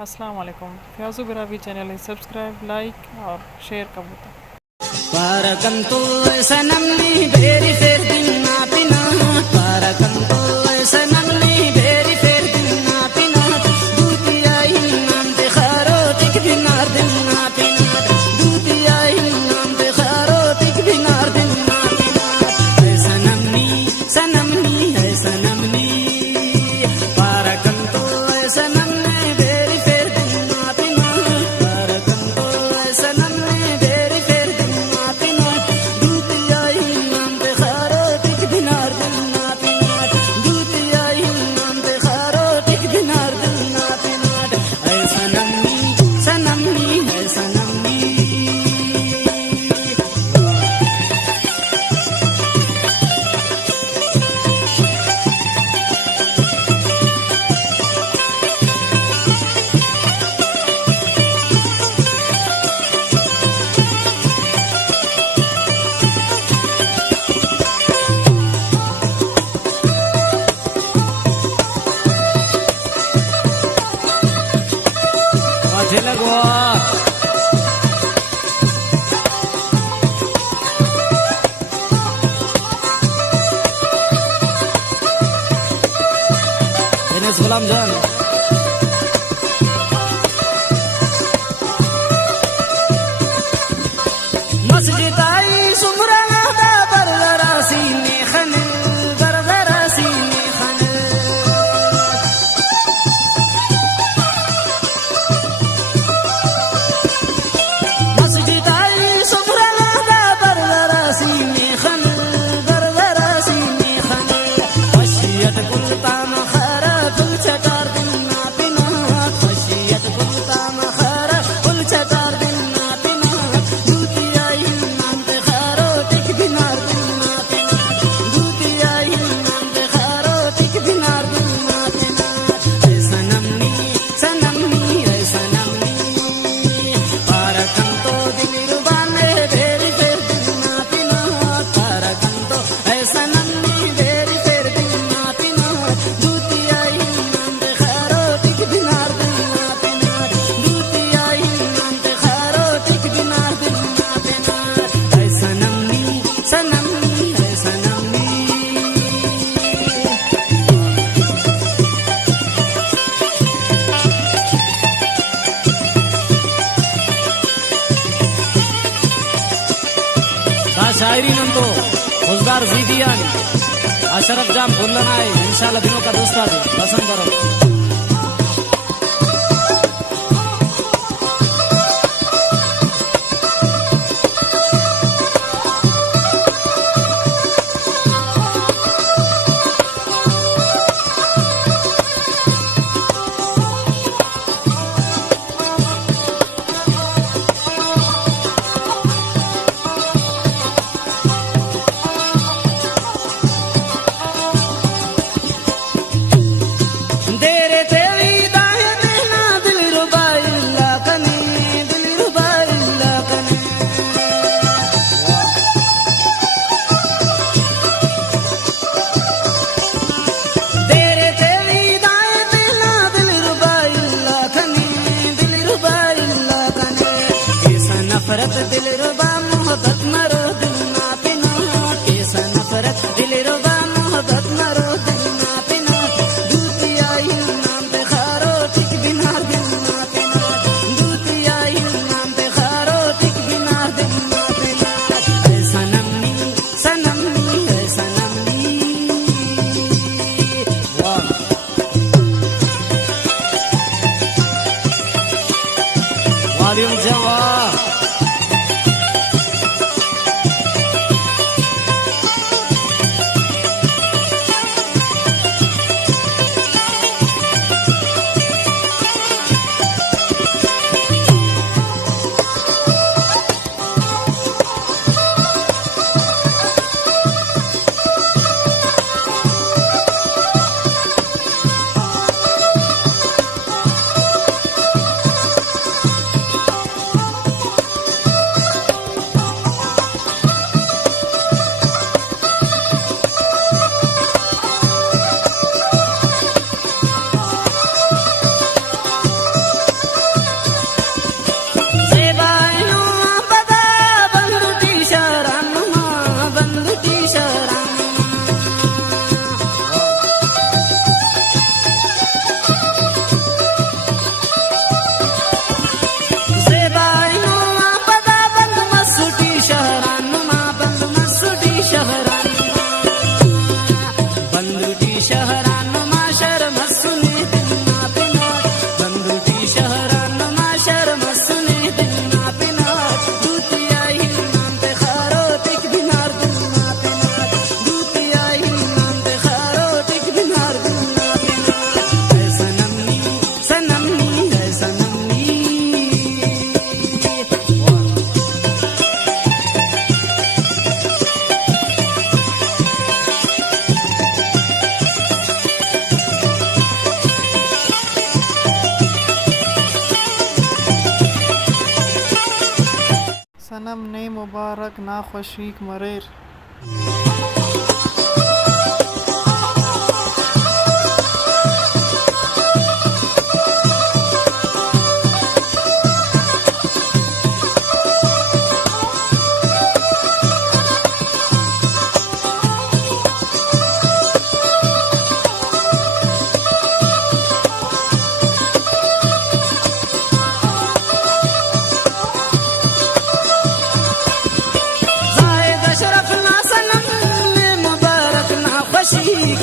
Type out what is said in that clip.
अस्सलाम वालेकुम। Fayaz बिरावी channel subscribe like और शेयर का बटन पारकंतो सनमनी बेरी फेर दिन ना पिना पारकंतो सनमनी बेरी फेर दिन ना पिना दूतिया ही नाम ते खारो तिक दिनार दिन ना पिना दूतिया ही नाम ते खारो तिक दिनार दिन ना पिना है सनमनी सनमनी है सनमनी पारकंतो सनमनी बेरी फेर दिन ना पिना पारकंतो सनमनी बेरी फेर दिन ना पिना दूतिया ही नाम ते खारो तिक दिनार दिन ना पिना दूतिया ही नाम ते खारो तिक दिनार दिन ना पिना है सनमनी सनमनी है सनमनी वाजे लगवा दिनेश गुलाम जान मस्जिद आई सुमरा दा बरदरासी ने खन बरदरासी ने खन मस्जिद आई सुमरा दा बरदरासी ने खन बरदरासी ने खन खशियत कुलता मखरा कुल चटार दिन ना पिना खशियत कुलता मखरा कुल चटार दिन ना पिना दूतिया ही नाम ते खारो तिक दिनार दिन ना पिना दूतिया ही नाम ते खारो तिक दिनार दिन ना पिना है सनमनी सनमनी है सनमनी पारकंतो दिल रुबाने बेरी फेर दिन ना पिना पारकंतो है सनमनी बेरी फेर दिन ना पिना दूतिया ही नाम ते खारो तिक दिनार दिन ना पिना दूतिया ही नाम ते खारो तिक दिनार दिन ना पिना है सनमनी सनमनी है सनमनी शायरी नंतो रोजगार जीदियान अशरफ जाम बोलना है इंशाल्लाह दिनों का दोस्ता पसंद करो देरे तेरी दाए देना दिल रुबाई ला कने दिल रुबाई ला कने देरे तेरी दाए देना दिल रुबाई ला कने दिल रुबाई ला कने कैसा नफरत दिल रुबा मोहब्बत मरो दिल ना पिना कैसा नफरत दिल रुबा मोहब्बत मरो दिल ना पिना दूतिया ही नाम ते खारो तिक दिनार दिन ना पिना दूतिया ही नाम ते खारो तिक दिनार दिन ना पिना है सनमनी सनमनी है सनमनी वाह वालियम जवाब सनम ने मुबारक ना खुशीक मरेर। जायद अशरफ ना सनम ने मुबारक ना खुशीक